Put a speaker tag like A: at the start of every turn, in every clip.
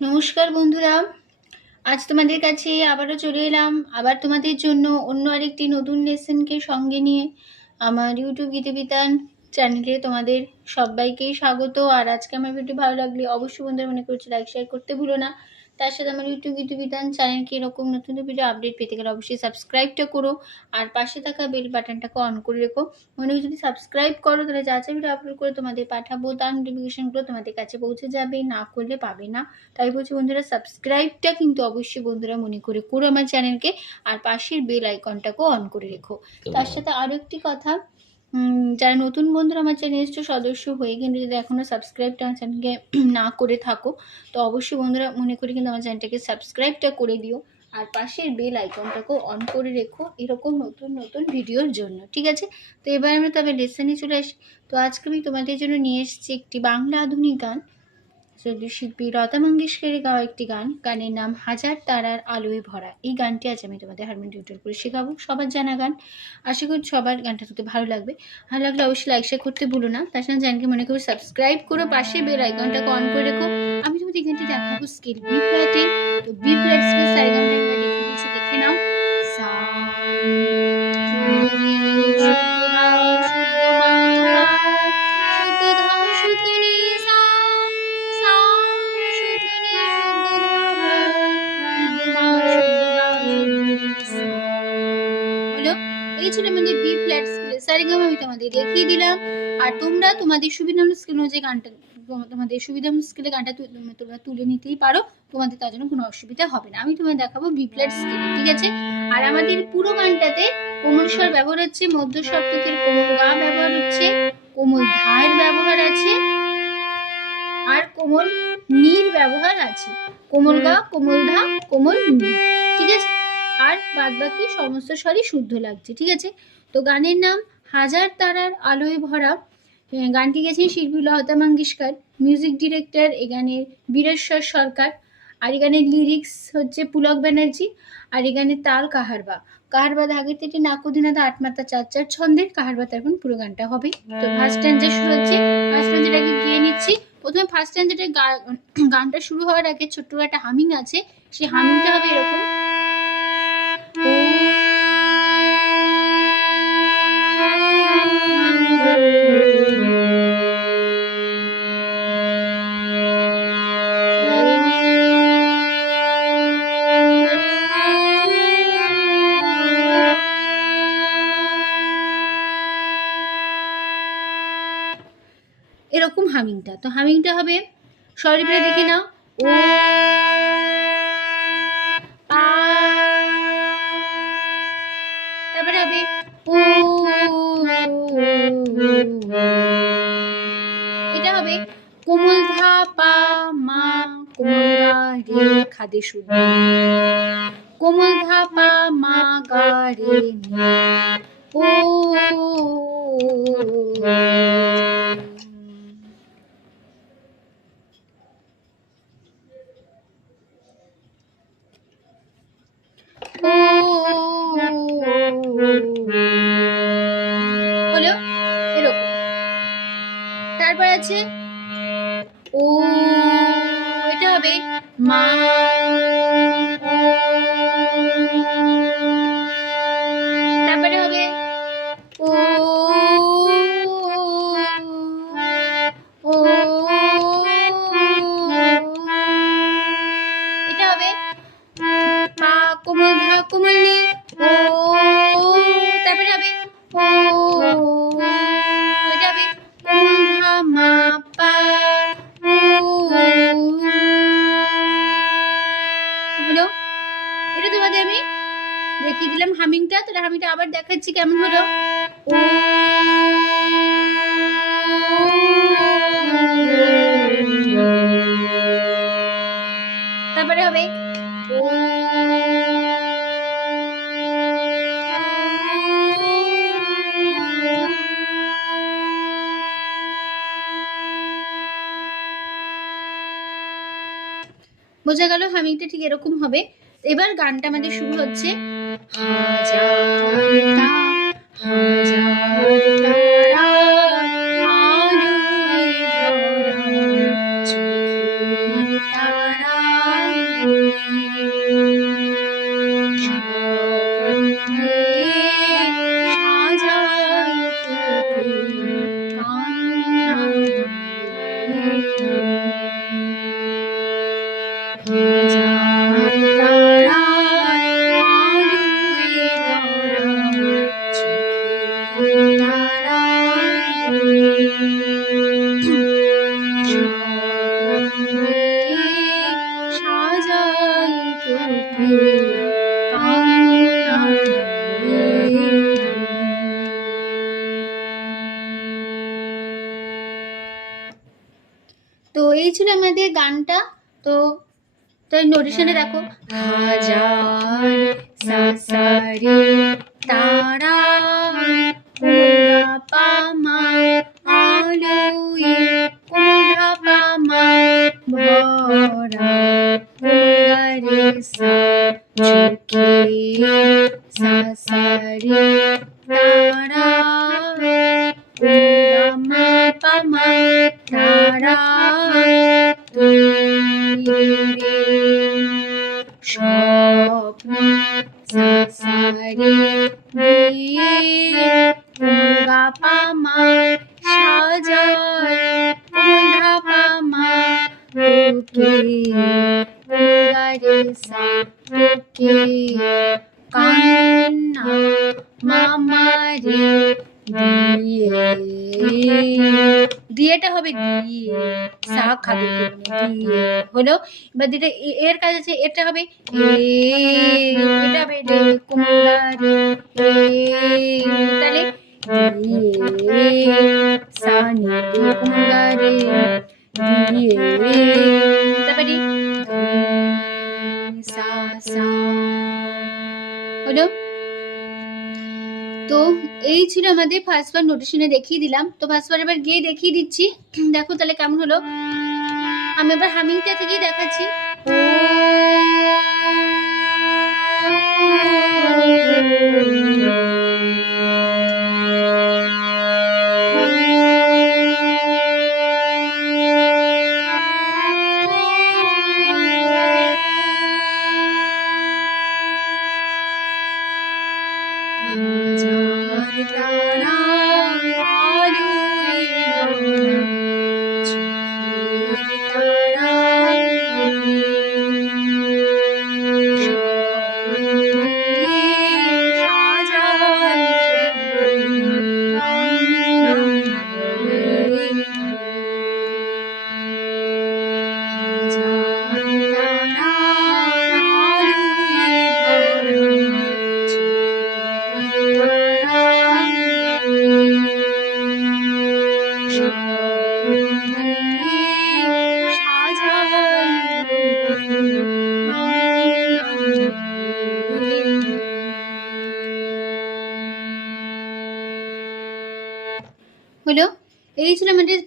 A: নমস্কার বন্ধুরা। আজ তোমাদের কাছে আবারও চলে এলাম। আবার তোমাদের জন্য অন্য আরেকটি নতুন লেসনকে সঙ্গে নিয়ে আমার ইউটিউব গীতবিতান চ্যানেলে তোমাদের সবাইকেই স্বাগত। আর আজকে আমার ভিডিও ভালো লাগলে অবশ্যই বন্ধুরা মনে করছি লাইক শেয়ার করতে ভুলো না। তার সাথে আমার ইউটিউব গীতবিতান চ্যানেলকে এরকম নতুন ভিডিও আপডেট পেতে গেলে অবশ্যই সাবস্ক্রাইবটা করো। আর পাশে থাকা বেল বাটনটাকে অন করে রেখো। মনে হয় যদি সাবস্ক্রাইব করো তাহলে যা যা ভিডিও আপলোড করে তোমাদের পাঠাবো তার নোটিফিকেশনগুলো তোমাদের কাছে পৌঁছে যাবে না করলে পাবে না। তাই বলছি বন্ধুরা সাবস্ক্রাইবটা কিন্তু অবশ্যই বন্ধুরা মনে করে করো আমার চ্যানেলকে আর পাশের বেল আইকনটাকেও অন করে রেখো। তার সাথে আরও একটি কথা যারা নতুন বন্ধুরা আমার চ্যানেল এসছো, সদস্য হয়ে কিন্তু যদি এখনও সাবস্ক্রাইবটা আমার চ্যানেলকে না করে থাকো, তো অবশ্যই বন্ধুরা মনে করি কিন্তু আমার চ্যানেলটাকে সাবস্ক্রাইবটা করে দিও। আর পাশের বেল আইকনটাকেও অন করে রেখো, এরকম নতুন নতুন ভিডিওর জন্য, ঠিক আছে? তো এবার আমরা তবে লেসনে চলে আসি। তো আজকে আমি তোমাদের জন্য নিয়ে এসেছি একটি বাংলা আধুনিক গান। শিল্পী লতা মঙ্গেশকরের গাওয়া একটি গান। গানের নাম হাজার তারার আলোয় ভরা। এই গানটি আজ আমি তোমাদের হারমোনিয়াম টিউটর করে শেখাবো। সবার জানা গান। আশা করি সবার গানটা শুনতে ভালো লাগবে। ভালো লাগলে অবশ্যই লাইক শেয়ার করতে ভুলো না। তার সাথে জানকে মনে করো সাবস্ক্রাইব করো পাশে বেল আইকনটাকে অন করে রেখো। আমি তোমাদের গানটি দেখাবো স্কেল বি ফ্ল্যাটে তো বি ফ্ল্যাট স্কেল সারি সারিগাম আমি তোমাদের দেখিয়ে দিলাম। আর তোমরা তোমাদের সুবিধা স্কেল অনুযায়ী গানটা, তোমাদের সুবিধা স্কেলে গানটা তোমরা তুলে নিতেই পারো। তোমাদের তার জন্য কোনো অসুবিধা হবে না। আমি তোমাদের দেখাবো বি ফ্ল্যাট স্কেলে ঠিক আছে? আর আমাদের পুরো গানটাতে কোমল স্বর ব্যবহার হচ্ছে, মধ্য সপ্তকের কোমল গা ব্যবহার হচ্ছে, কোমল ধার ব্যবহার আছে, আর কোমল নীর ব্যবহার আছে। কোমল গা, কোমল ধা কোমল নী ঠিক আছে? আর বাদ বাকি সমস্ত স্বরই শুদ্ধ লাগছে, ঠিক আছে? তো গানের নাম হাজার তারার আলোয় ভরা গানটি গেছেন শিল্পী লতা মঙ্গেশকর মিউজিক ডিরেক্টর এ গানের বীরেশ্বর সরকার, আর এই গানের লিরিক্স হচ্ছে পুলক ব্যানার্জি, আর এই গানের তাল কাহারবা। কাহারবা দাগের থেকে নাকুদিনাথ আটমাত্রা চার চার ছন্দের কাহারবা এখন পুরো গানটা হবে। তো ফার্স্ট স্ট্যান্ডে শুরু হচ্ছে। ফার্স্ট স্ট্যান্ডেটাকে গিয়ে নিচ্ছি। প্রথমে ফার্স্ট স্ট্যান্ডে গানটা শুরু হওয়ার আগে ছোট্ট একটা হামিং আছে। সেই হামিংটা হবে এরকম। এরকম হামিংটা। তো হামিংটা হবে সরিপে দেখে নাও। তারপরে হবে এটা হবে, কোমল ধা, পা, মা, কোমল গা, রে, খাদে কোমল ধা, পা, মা, গা, রে। বোঝা গেল হামিংটা ঠিক এরকম হবে। এবার গানটা আমাদের শুরু হচ্ছে। তো এই ছিল আমাদের গানটা। তো, তাই নোটিশনে দেখো হাজার সাসারে তারা কোরা পামা আলোয় কোরা পামা, ভরা কোরে সা চোখে সাসারে স্বপ্ন গা পামা সাজায় গা পামা কান্না মামারে দিয়ে দিয়েটা হবে দিয়ে সা খাবে দিয়ে হলো? এবার দিতে এর কাজ আছে এটা হবে এটা হবে রে কুমড়া রে তাহলে দিয়ে সা নি রে কুমড়া রে দিয়ে তারপরে সা সা হলো? তো এই ছিল আমাদের ফার্স্ট বার নোটিশনে দেখিয়ে দিলাম। তো ফার্স্ট বার এবার গিয়ে দেখিয়ে দিচ্ছি। দেখো তাহলে কেমন হলো? আমি এবার হামিংটা থেকেই দেখাচ্ছি।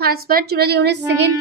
A: ছিল আমাদের ফার্স্ট পার্ট চলে যাই আমরা সেকেন্ড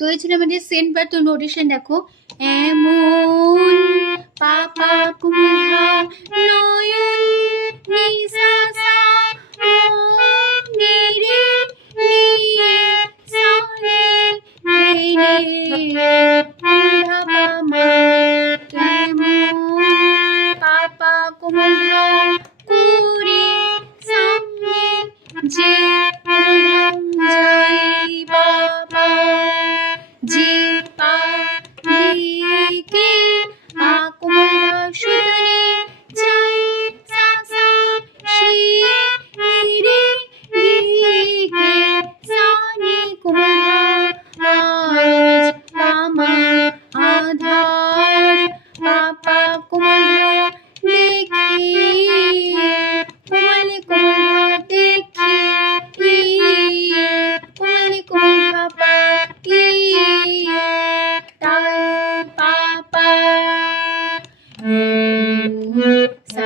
A: তো এই ছিল আমাদের সেন্ট বার তো নোটিশন দেখো। এমন পাপা কুমা নয়ন নিসা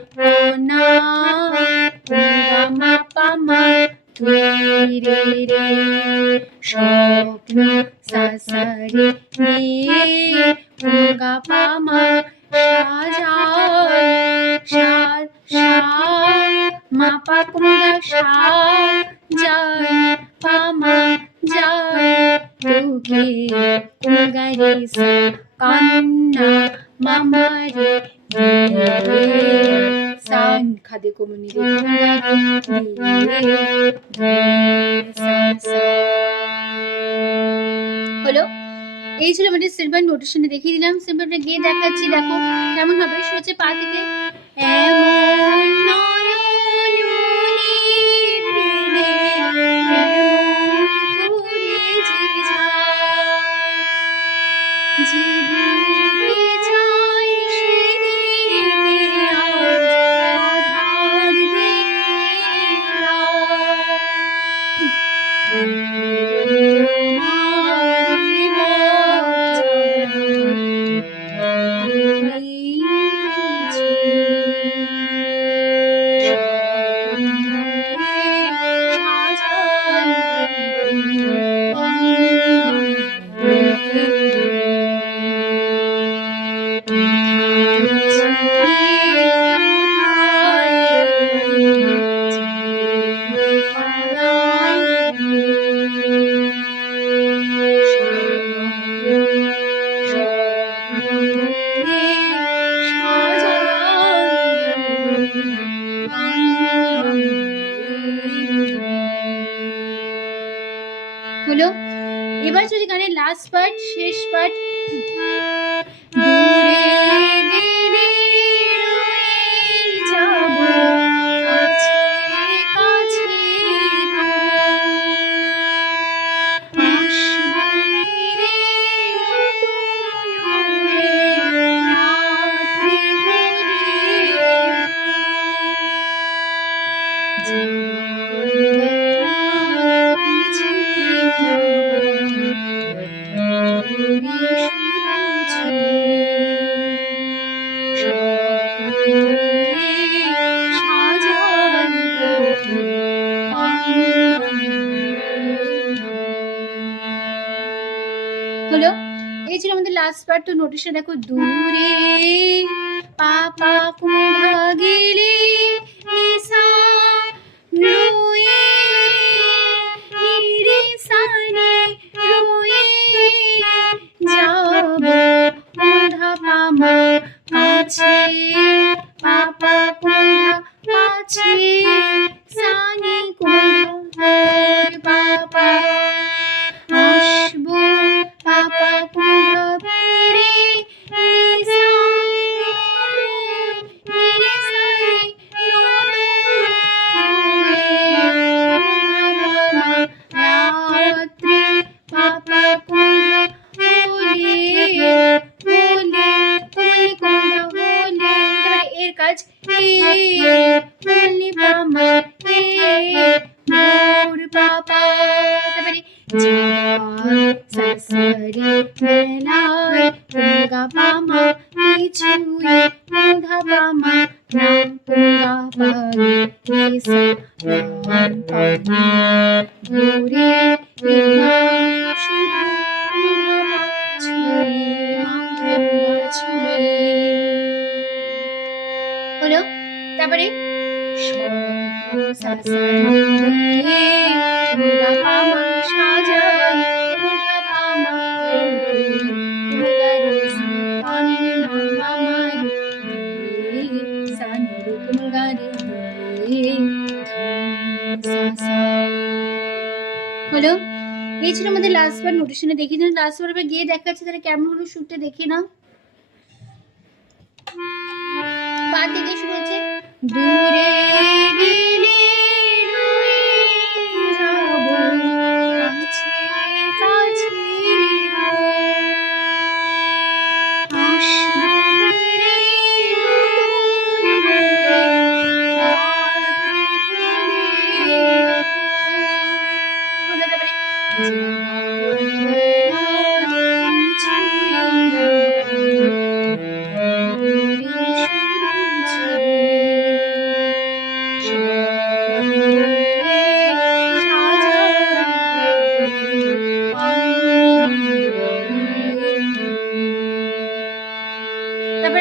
A: সাসারে কোনা পুরা মা পামা তুই রে রে স্বপ্ন সাসারে দিয়ে পুরা পামা সাজায় সাজ সাজ মা পা কুমড়া সাজ যায় পামা যায় তোকে কুমগারে সা কান্না হলো এই ছিল আমাদের সিলভার নোটেশনে দেখিয়ে দিলাম। সিলভারটা গিয়ে দেখাচ্ছি, দেখো কেমন হবে সে হচ্ছে পা থেকে? এমন গানের লাস্ট পার্ট শেষ পার্ট ছিল আমাদের লাস্ট পার্ট তো নোটিশে দেখো দূরে পাপা তারপরে এর কাজ সা, সা, রে, গা, পা, মা, সাজাই, গা, পা, মা, রে, গা, রে, সা, পা, মা, মা, মা, রে, সা, নি, রে, গা, রে, রে, ধ, সা, সা। হলো এই ছিল আমাদের লাস্ট বার নোটিশনে দেখে দিন লাস্ট বার গিয়ে দেখাচ্ছে তাহলে কেমন হলো শুটটা দেখে নাও পা থেকে শুরু হচ্ছে দূরে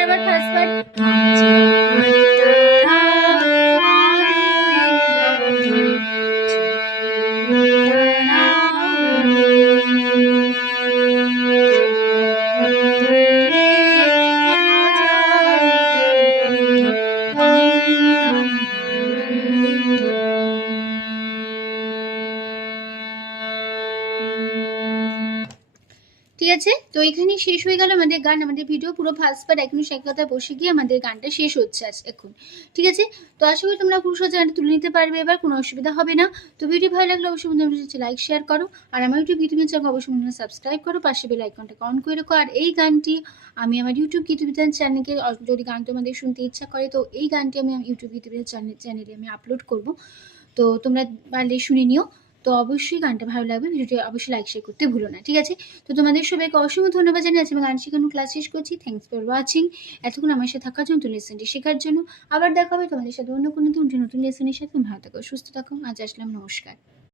A: তারপরে আবার শেষ হয়ে গেল, আমাদের গান, আমাদের ভিডিও পুরো ফার্স্ট পার্ট এখনও সেই কথা বসে গিয়ে আমাদের গানটা শেষ হচ্ছে আজ এখন। ঠিক আছে? তো আশা করি তোমরা খুব সহজে গানটা তুলে নিতে পারবে, এবার কোনো অসুবিধা হবে না। তো ভিডিও ভালো লাগলে অবশ্যই বন্ধু লাইক শেয়ার করো। আর আমার ইউটিউব ইউটিউব চ্যানেল অবশ্যই বন্ধুরা সাবস্ক্রাইব করো, পাশে বেল আইকনটা অন করে রাখো। আর এই গানটি আমি আমার ইউটিউব ইউটিউব চ্যানেলকে যদি গান তোমাদের শুনতে ইচ্ছা করে, তো এই গানটি আমি ইউটিউব চ্যানেল চ্যানেলে আমি আপলোড করব। তো তোমরা পারলে শুনে নিও। তো অবশ্যই গানটা ভালো লাগবে, ভিডিওটি অবশ্যই লাইক শেয়ার করতে ভুলো না, ঠিক আছে? তো তোমাদের সবাইকে অসংখ্য ধন্যবাদ জানিয়ে আমি গান শেখানো ক্লাস শেষ করছি। থ্যাংকস ফর ওয়াচিং এতক্ষণ আমার সাথে থাকার জন্য লেসনটি শেখার জন্য। আবার দেখা হবে তোমাদের সাথে অন্য কোনো দিন, নতুন লেসনের সাথে। ভালো থাকো, সুস্থ থাকো। আজ আসলাম, নমস্কার।